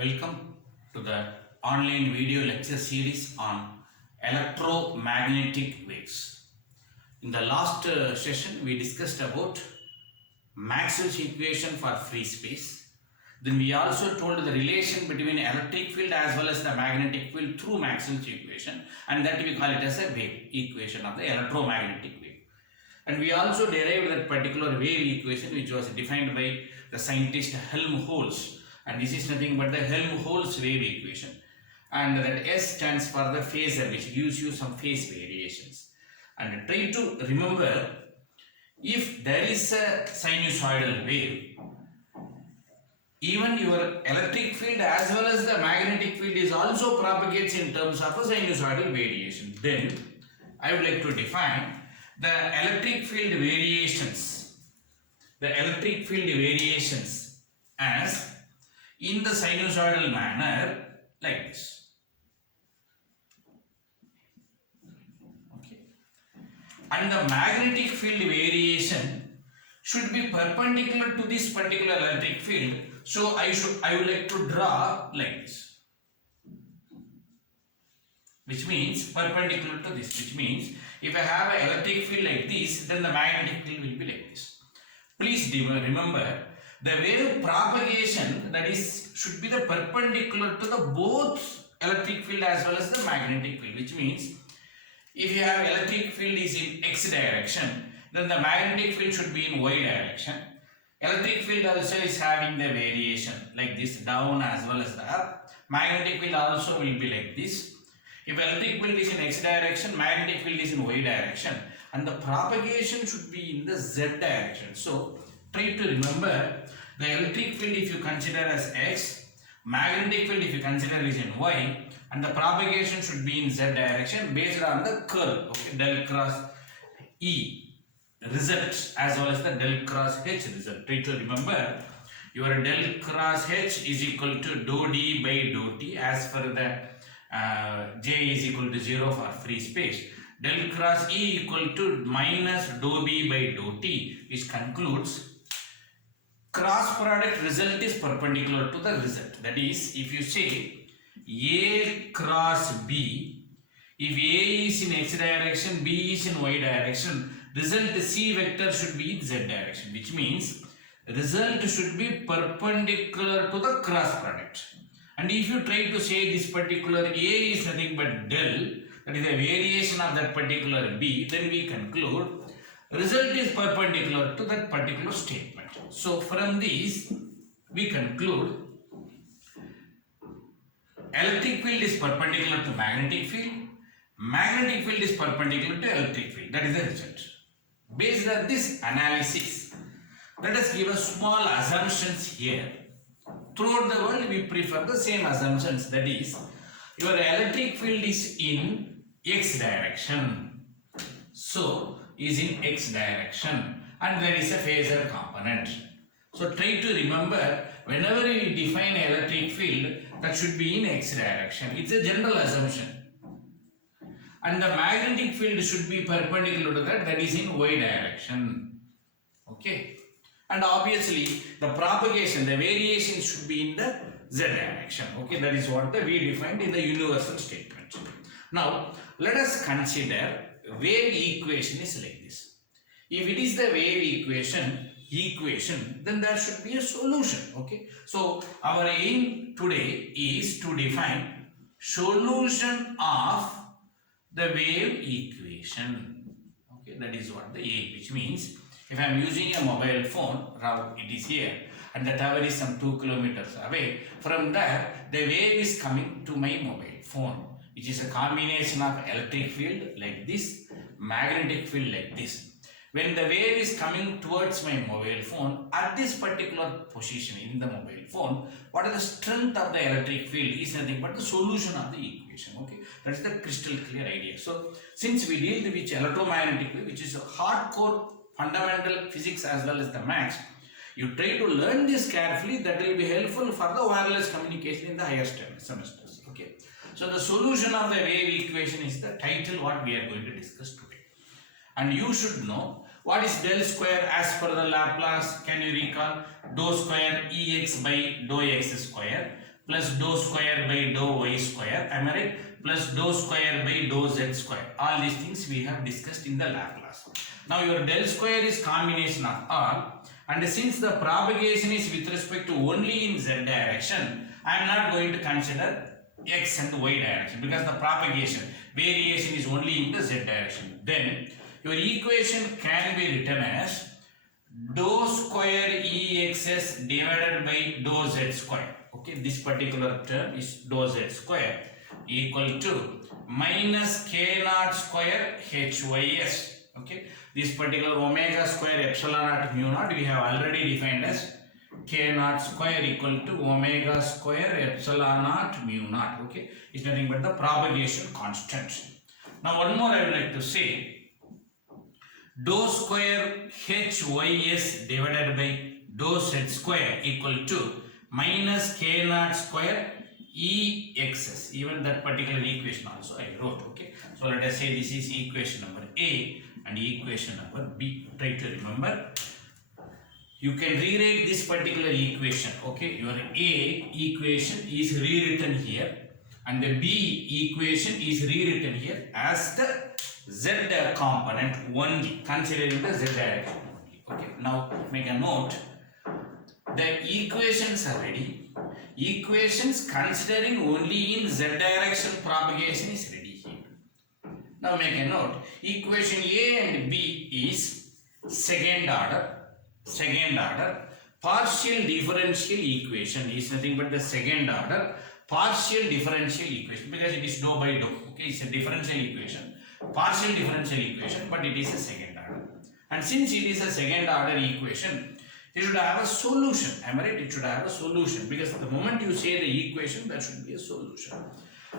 Welcome to the online video lecture series on electromagnetic waves. In the last session, we discussed about Maxwell's equation for free space. Then we also told the relation between electric field as well as the magnetic field through Maxwell's equation, and that we call it as a wave equation of the electromagnetic wave. And we also derived that particular wave equation which was defined by the scientist Helmholtz. And this is nothing but the Helmholtz wave equation, and that S stands for the phasor, which gives you some phase variations. And try to remember, if there is a sinusoidal wave, even your electric field as well as the magnetic field is also propagates in terms of a sinusoidal variation. Then I would like to define the electric field variations, as in the sinusoidal manner like this. Okay. And the magnetic field variation should be perpendicular to this particular electric field. So I would like to draw like this, which means perpendicular to this, which means if I have an electric field like this, then the magnetic field will be like this. Please remember, the wave propagation, that is, should be the perpendicular to the both electric field as well as the magnetic field, which means if you have electric field is in x direction, then the magnetic field should be in y direction. Electric field also is having the variation like this, down as well as the up. Magnetic field also will be like this. If electric field is in x direction, magnetic field is in y direction, and the propagation should be in the z direction. So try to remember, the electric field if you consider as x, magnetic field if you consider is in y, and the propagation should be in z direction based on the curve, okay, del cross E result as well as the del cross H result. Try to remember, your del cross H is equal to dou D by dou T as per the J is equal to 0 for free space. Del cross E equal to minus dou B by dou T, which concludes cross product result is perpendicular to the result. That is, if you say A cross B, if A is in x direction, B is in y direction, result C vector should be in z direction, which means result should be perpendicular to the cross product. And if you try to say this particular A is nothing but del, that is a variation of that particular B, then we conclude result is perpendicular to that particular statement. So from this we conclude electric field is perpendicular to magnetic field, magnetic field is perpendicular to electric field. That is the result. Based on this analysis, let us give a small assumptions here. Throughout the world we prefer the same assumptions, that is, your electric field is in x direction, so is in x direction, and there is a phasor component. So try to remember, whenever we define electric field, that should be in x direction. It's a general assumption. And the magnetic field should be perpendicular to that, that is in y direction. Okay. And obviously the propagation, the variation should be in the z direction. Okay, that is what we defined in the universal statement. Now let us consider wave equation is like this. If it is the wave equation, then there should be a solution. Okay, so our aim today is to define solution of the wave equation. Okay, that is what the aim, which means if I am using a mobile phone, now it is here, and the tower is some 2 kilometers away. From there, the wave is coming to my mobile phone, which is a combination of electric field like this, magnetic field like this. When the wave is coming towards my mobile phone, at this particular position in the mobile phone, what is the strength of the electric field is nothing but the solution of the equation. Okay, that is the crystal clear idea. So since we deal with electromagnetic wave, which is a hardcore fundamental physics as well as the maths, you try to learn this carefully. That will be helpful for the wireless communication in the higher semesters. Okay, so the solution of the wave equation is the title what we are going to discuss today. And you should know what is del square as per the Laplace. Can you recall? Dou square Ex by dou x square plus dou square by dou y square, am I right? Plus dou square by dou z square. All these things we have discussed in the lab class. Now your del square is combination of all, and since the propagation is with respect to only in z direction, I am not going to consider x and y direction because the propagation variation is only in the z direction. Then your equation can be written as dou square exs divided by dou z square. Okay, this particular term is dou z square equal to minus k naught square hys. Okay, this particular omega square epsilon naught mu naught we have already defined as k naught square equal to omega square epsilon naught mu naught. Okay, it's nothing but the propagation constant. Now one more I would like to say, dou square hys divided by dou z square equal to minus k naught square exs. Even that particular equation also I wrote. Okay, so let us say this is equation number A and equation number B. Try to remember. You can rewrite this particular equation. Okay, your A equation is rewritten here and the B equation is rewritten here as the z component only, considering the z direction only. Okay, now make a note. The equations are ready. Equations considering only in z direction propagation is ready here. Now make a note. Equation A and B is second order. Partial differential equation is nothing but the second order partial differential equation because it is dou by dou. Okay, it's a differential equation, partial differential equation, but it is a second order. And since it is a second order equation, it should have a solution. Am I right? It should have a solution because the moment you say the equation, there should be a solution.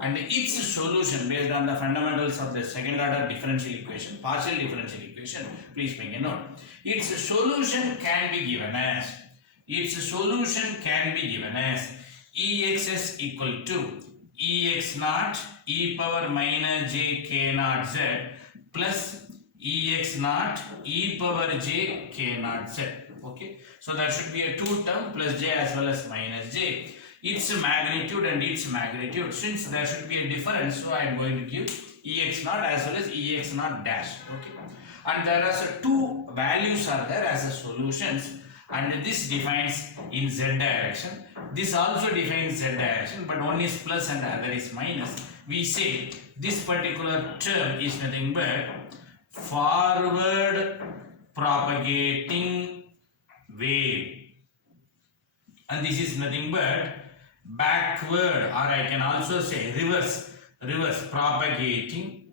And its solution based on the fundamentals of the second order differential equation, partial differential equation, please make a note. Its solution can be given as exs equal to ex naught e power minus j k naught z plus ex naught e power j k naught z. Okay, so there should be a two term plus j as well as minus j. Its magnitude and its magnitude, since there should be a difference, so I am going to give ex naught as well as ex naught dash. Okay, and there are two values are there as a solutions, and this defines in z direction. This also defines z direction, but one is plus and the other is minus. We say this particular term is nothing but forward propagating wave, and this is nothing but backward, or I can also say reverse propagating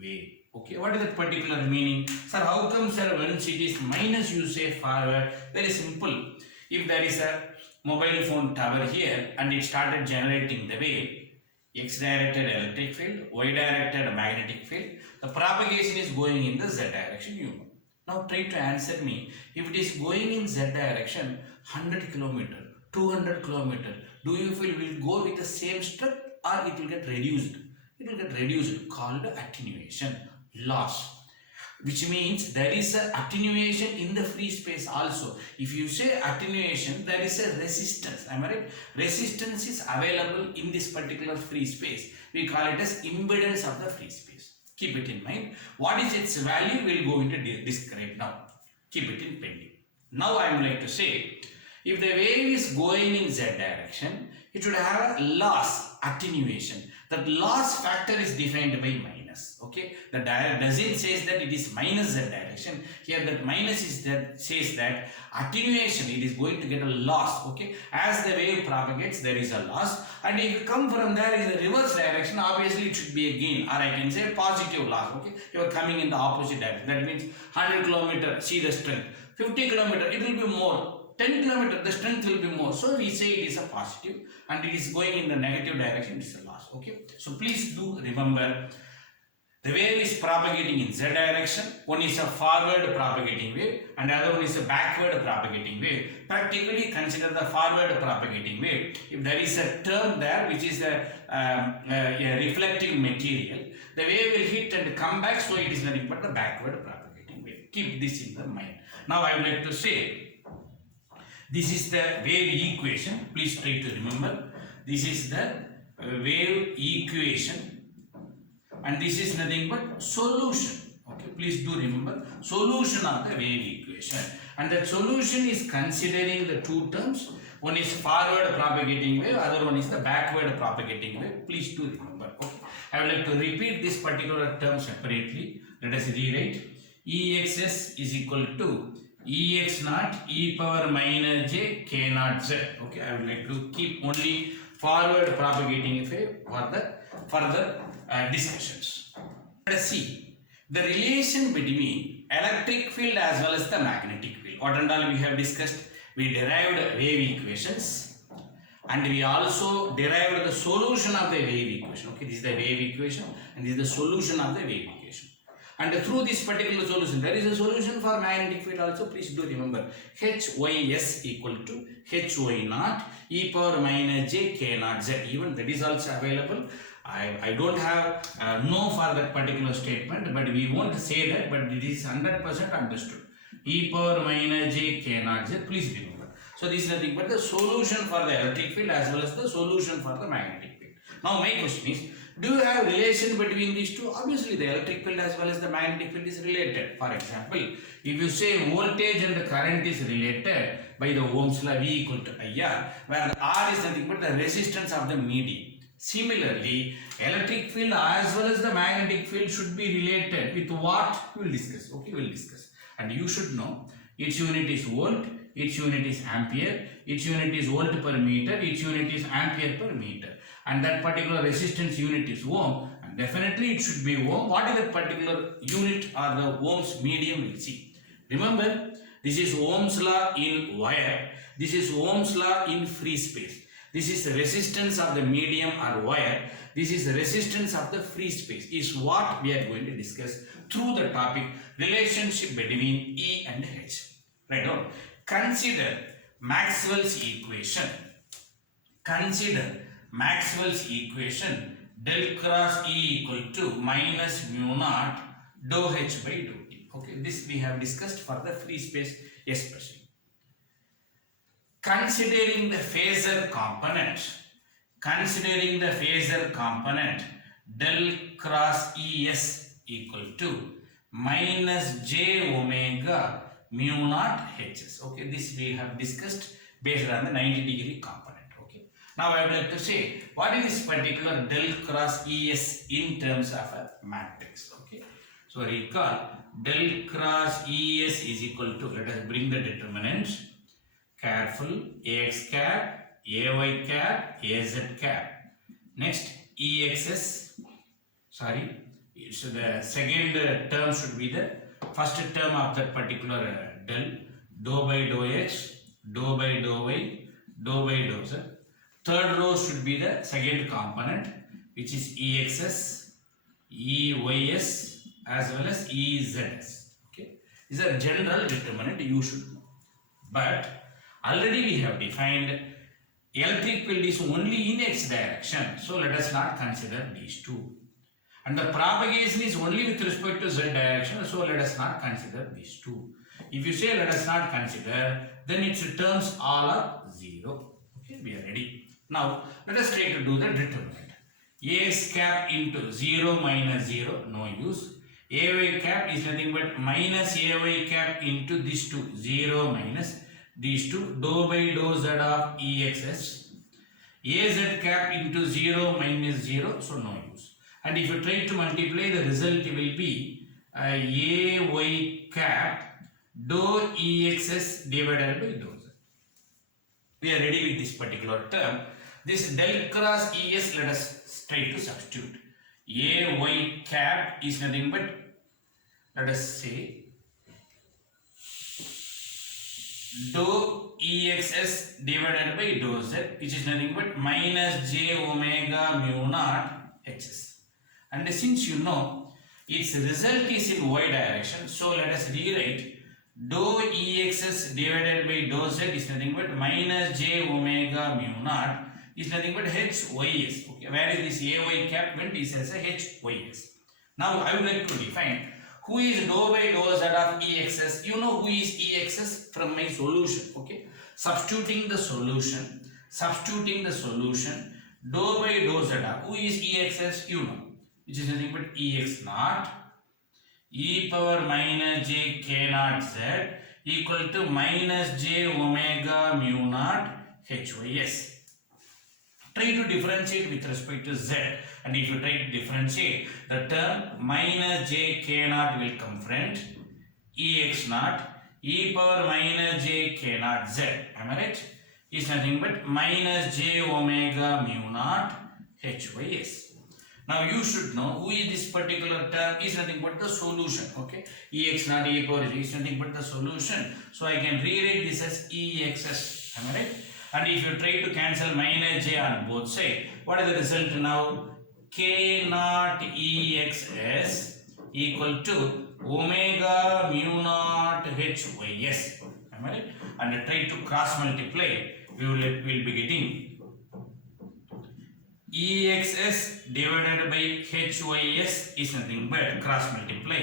wave. Okay, what is that particular meaning? Sir, how come, sir, once it is minus you say forward? Very simple. If there is a mobile phone tower here and it started generating the wave, x directed electric field, y directed magnetic field, the propagation is going in the z direction, you know. Now try to answer me. If it is going in z direction 100 km, 200 km, do you feel will go with the same strength or it will get reduced? It will get reduced, called attenuation loss, which means there is a attenuation in the free space also. If you say attenuation, there is a resistance. Am I right? Resistance is available in this particular free space. We call it as impedance of the free space. Keep it in mind. What is its value? We will go into describe now. Keep it in pending. Now I would like to say, if the wave is going in z direction, it should have a loss, attenuation. That loss factor is defined by minus. Okay, the doesn't says that it is minus z direction. Here that minus is that says that attenuation, it is going to get a loss. Okay, as the wave propagates, there is a loss, and if you come from there in the reverse direction, obviously it should be a gain, or I can say positive loss. Okay, you are coming in the opposite direction. That means 100 km, see the strength. 50 km, it will be more. 10 km, the strength will be more. So we say it is a positive, and it is going in the negative direction, it is a loss. Okay, so please do remember, the wave is propagating in z direction. One is a forward propagating wave and the other one is a backward propagating wave. Practically consider the forward propagating wave. If there is a term there which is a reflective material, the wave will hit and come back, so it is nothing but the backward propagating wave. Keep this in the mind. Now I would like to say, This is the wave equation. Please try to remember. This is the wave equation, and this is nothing but solution. Okay, please do remember solution of the wave equation, and that solution is considering the two terms. One is forward propagating wave, other one is the backward propagating wave. Please do remember. Okay, I would like to repeat this particular term separately. Let us rewrite. Exs is equal to Ex naught e power minus j k naught z. Okay, I would like to keep only forward propagating wave for the further discussions. Let us see the relation between electric field as well as the magnetic field. What and all we have discussed? We derived wave equations, and we also derived the solution of the wave equation. Okay, this is the wave equation, and this is the solution of the wave equation. And through this particular solution, there is a solution for magnetic field also. Please do remember, Hys equal to Hy naught e power minus j k naught z. Even that is also available. I don't have no for that particular statement, but we won't say that, but it is 100% understood. E power minus j k naught z. Please remember. So this is nothing but the solution for the electric field as well as the solution for the magnetic field. Now my question is, do you have relation between these two? Obviously, the electric field as well as the magnetic field is related. For example, if you say voltage and the current is related by the Ohm's law, V equal to IR, where R is nothing but the resistance of the medium. Similarly, electric field as well as the magnetic field should be related with what? We will discuss. Okay, we will discuss. And you should know its unit is volt, its unit is ampere, its unit is volt per meter, its unit is ampere per meter. And that particular resistance unit is ohm, and definitely it should be ohm. What is that particular unit or the ohms medium? We'll see. Remember, this is Ohm's law in wire. This is Ohm's law in free space. This is the resistance of the medium or wire. This is the resistance of the free space. Is what we are going to discuss through the topic relationship between E and H. Right now, consider Maxwell's equation. Consider Maxwell's equation del cross E equal to minus mu naught dou H by dou T. Okay, this we have discussed for the free space expression. Considering the phasor component, del cross Es equal to minus j omega mu naught Hs. Okay, this we have discussed based on the 90-degree component. Now I would like to say, what is this particular del cross Es in terms of a matrix? Okay, so recall del cross Es is equal to, let us bring the determinants. Careful, Ax cap, Ay cap, Az cap. Next, Exs, sorry, so the second term should be the first term of that particular del, dou by dou X, dou by dou Y, dou by dou Z. Third row should be the second component, which is Exs, Eys as well as Ez. Okay, these are general determinant you should know. But already we have defined electric field is only in X direction, so let us not consider these two. And the propagation is only with respect to Z direction, so let us not consider these two. If you say let us not consider, then its terms all are 0. Okay, we are ready. Now, let us try to do the determinant. Ax cap into 0 minus 0, no use. Ay cap is nothing but minus Ay cap into these two, 0 minus these two, dou by dou Z of Exs. Az cap into 0 minus 0, so no use. And if you try to multiply, the result will be Ay cap dou Exs divided by dou Z. We are ready with this particular term. This del cross Es, let us try to substitute. Ay cap is nothing but, let us say, dou Exs divided by dou Z, which is nothing but minus j omega mu naught Hs. And since you know its result is in y direction, so let us rewrite dou Exs divided by dou Z is nothing but minus j omega mu naught is nothing but Hys. Okay, where is this Ay cap went is as a Hys. Now I would like to define who is dou by dou Z of Exs. You know who is Exs from my solution. Okay, substituting the solution, dou by dou z, who is exs, you know, which is nothing but ex naught e power minus j k naught z equal to minus j omega mu naught hys. Try to differentiate with respect to z, and if you try to differentiate, the term minus j k naught will come friend, ex naught e power minus j k naught z, am I right, is nothing but minus j omega mu naught hys. Now you should know who is this particular term is nothing but the solution. Okay, ex naught e power j is nothing but the solution. So I can rewrite this as exs. Am I right? And if you try to cancel minus j on both sides, what is the result now? K naught exs equal to omega mu naught hys. Am I right? And try to cross multiply, we will be getting exs divided by hys is nothing but cross multiply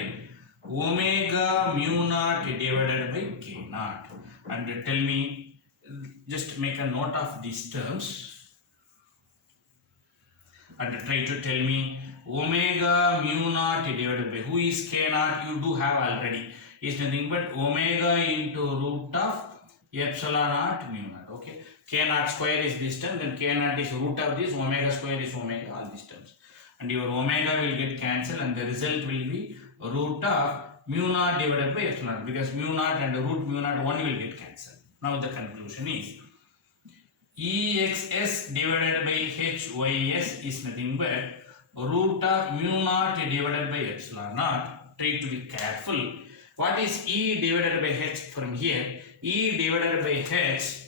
omega mu naught divided by k naught. And tell me, just make a note of these terms and try to tell me omega mu naught divided by, who is k naught, you do have already, is nothing but omega into root of epsilon naught mu naught. Okay, k naught square is this term, then k naught is root of this, omega square is omega, all these terms, and your omega will get cancelled and the result will be root of mu naught divided by epsilon, because mu naught and root mu naught one will get cancelled. Now the conclusion is exs divided by hys is nothing but root of mu naught divided by epsilon naught. Try to be careful. What is e divided by h from here? E divided by h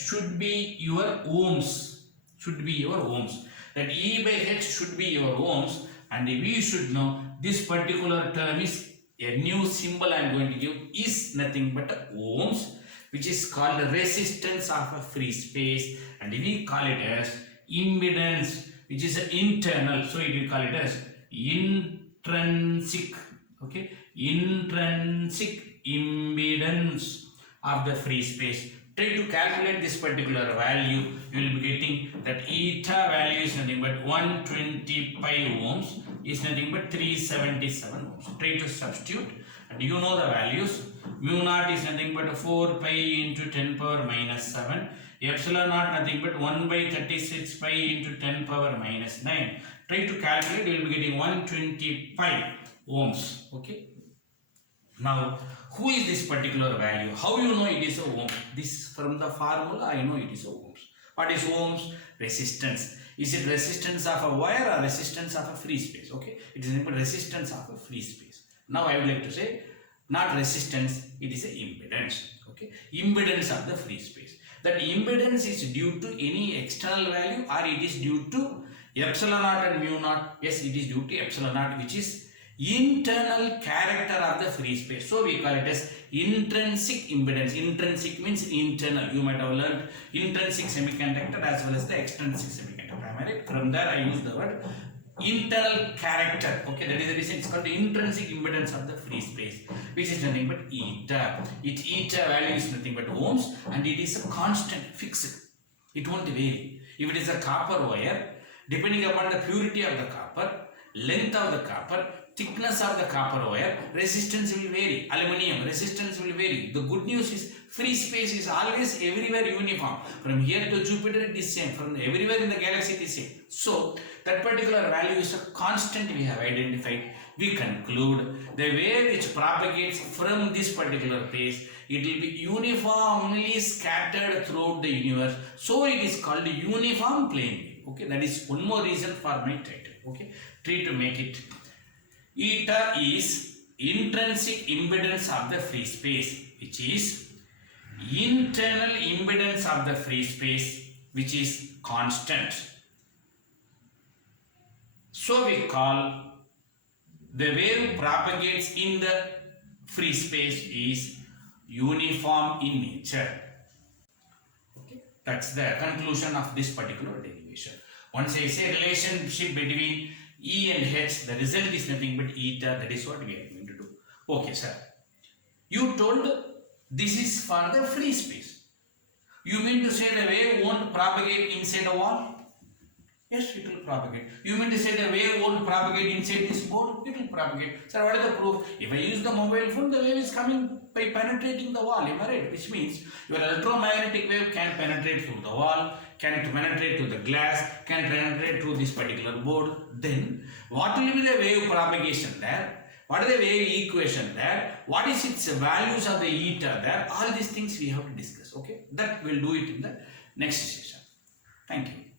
should be your ohms. That e by h should be your ohms, and we should know this particular term is a new symbol I am going to give, is nothing but ohms, which is called resistance of a free space, and we call it as impedance, which is internal, so we call it as intrinsic. Okay, intrinsic impedance of the free space. Try to calculate this particular value, you will be getting that eta value is nothing but 125 ohms, is nothing but 377 ohms. Try to substitute, and you know the values. Mu naught is nothing but 4 pi into 10 power minus 7. Epsilon naught nothing but 1 by 36 pi into 10 power minus 9. Try to calculate, you will be getting 125 ohms. Okay. Now, who is this particular value? How you know it is a ohm? This from the formula I know it is a ohms. What is ohms? Resistance. Is it resistance of a wire or resistance of a free space? Okay, it is a resistance of a free space. Now I would like to say, not resistance, it is a impedance. Okay, impedance of the free space. That impedance is due to any external value or it is due to epsilon naught and mu naught. Yes, it is due to epsilon naught, which is internal character of the free space. So we call it as intrinsic impedance. Intrinsic means internal. You might have learned intrinsic semiconductor as well as the extrinsic semiconductor. Am I right? From there I use the word internal character. Okay, that is the reason it's called the intrinsic impedance of the free space, which is nothing but eta. Its eta value is nothing but ohms, and it is a constant, fixed. It won't vary. If it is a copper wire, depending upon the purity of the copper, length of the copper, thickness of the copper wire, resistance will vary. Aluminium, resistance will vary. The good news is free space is always everywhere uniform. From here to Jupiter it is same. From everywhere in the galaxy it is same. So that particular value is a constant we have identified. We conclude the wave which propagates from this particular place, it will be uniformly scattered throughout the universe. So it is called uniform plane wave. Okay, that is one more reason for my title. Okay, try to make it. Eta is intrinsic impedance of the free space, which is internal impedance of the free space, which is constant. So we call the wave propagates in the free space is uniform in nature. Okay, that's the conclusion of this particular derivation. Once I say relationship between E and H, the result is nothing but eta. That is what we are going to do. Okay, sir. You told This is for the free space. You mean to say the wave won't propagate inside a wall? Yes, it will propagate. You mean to say the wave won't propagate inside this board? It will propagate. So what is the proof? If I use the mobile phone, the wave is coming by penetrating the wall. Am I right? Which means your electromagnetic wave can penetrate through the wall, can penetrate through the glass, can penetrate through this particular board. Then what will be the wave propagation there? What is the wave equation there? What is its values of the eta there? All these things we have to discuss. Okay, that we'll do it in the next session. Thank you.